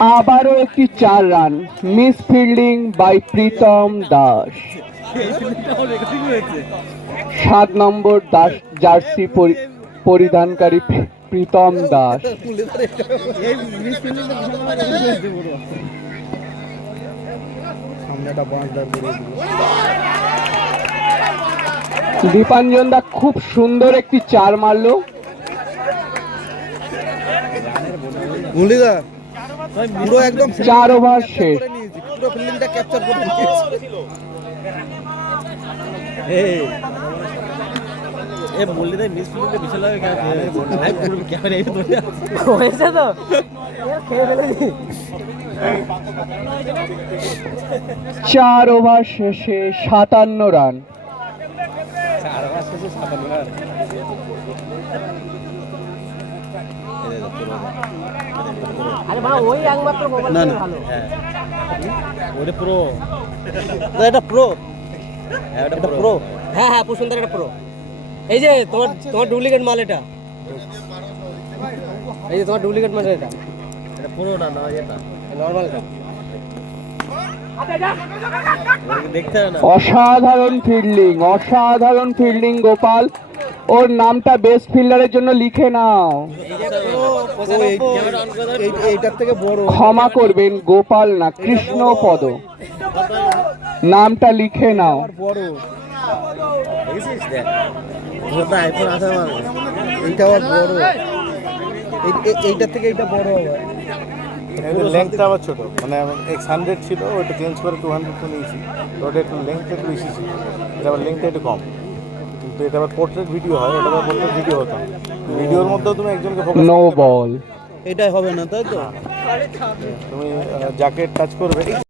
আবারও একটি চার run, miss fielding by Pritam Das. সাত নম্বর দাস জার্সি পরি- পরিধানকারী প্রীতম দাস। দীপাঞ্জন দা খুব সুন্দর একটি চার মারলো। মুরলিদা পুরো একদম চার ওভার শেষ। পুরো ফিল্ডিংটা ক্যাপচার করে নিয়েছি। এ বললি মিস ফিল্ডিংটা বিশাল লাগে ক্যামেরা ক্যামেরা এই ধরে হয়েছে তো? খেয়ে ফেলেছি। চার ওভার শেষে সাতান্ন রান। চার মাস শেষে সাতান্ন রান। না, না। ভালো। হ্যাঁ। ওটা প্রো এটা প্রো হ্যাঁ এটা প্রো প্রো হ্যাঁ হ্যাঁ এটা প্রো এই যে তোমার তোমার ডুপ্লিকেট মাল এটা। এই যে তোমার ডুপ্লিকেট মাল এটা। এটা প্রোটা না এটা। নর্মালটা অসাধারণ ফিল্ডিং অসাধারণ ফিল্ডিং গোপাল। ওর নামটা বেস্ট ফিল্ডারের জন্য লিখে নাও। ক্ষমা করবেন গোপাল না কৃষ্ণ পদ নামটা লিখে নাও। এইটা থেকে এইটা বড় লেংথটা আবার ছোট। মানে এক্স হান্ড্রেড ছিল ওটা চেঞ্জ করে টু হান্ড্রেড তো নিয়েছি। ওটা একটু লেংথটা একটু বেশি ছিল। আবার লেংথটা একটু কম। কিন্তু এটা আবার পোর্ট্রেট ভিডিও হয় এটা আবার পোর্ট্রেট ভিডিও হতো। ভিডিওর মধ্যেও তুমি একজনকে ফোকাস নো বল এটাই হবে না তাই তো? তুমি জ্যাকেট টাচ করবে।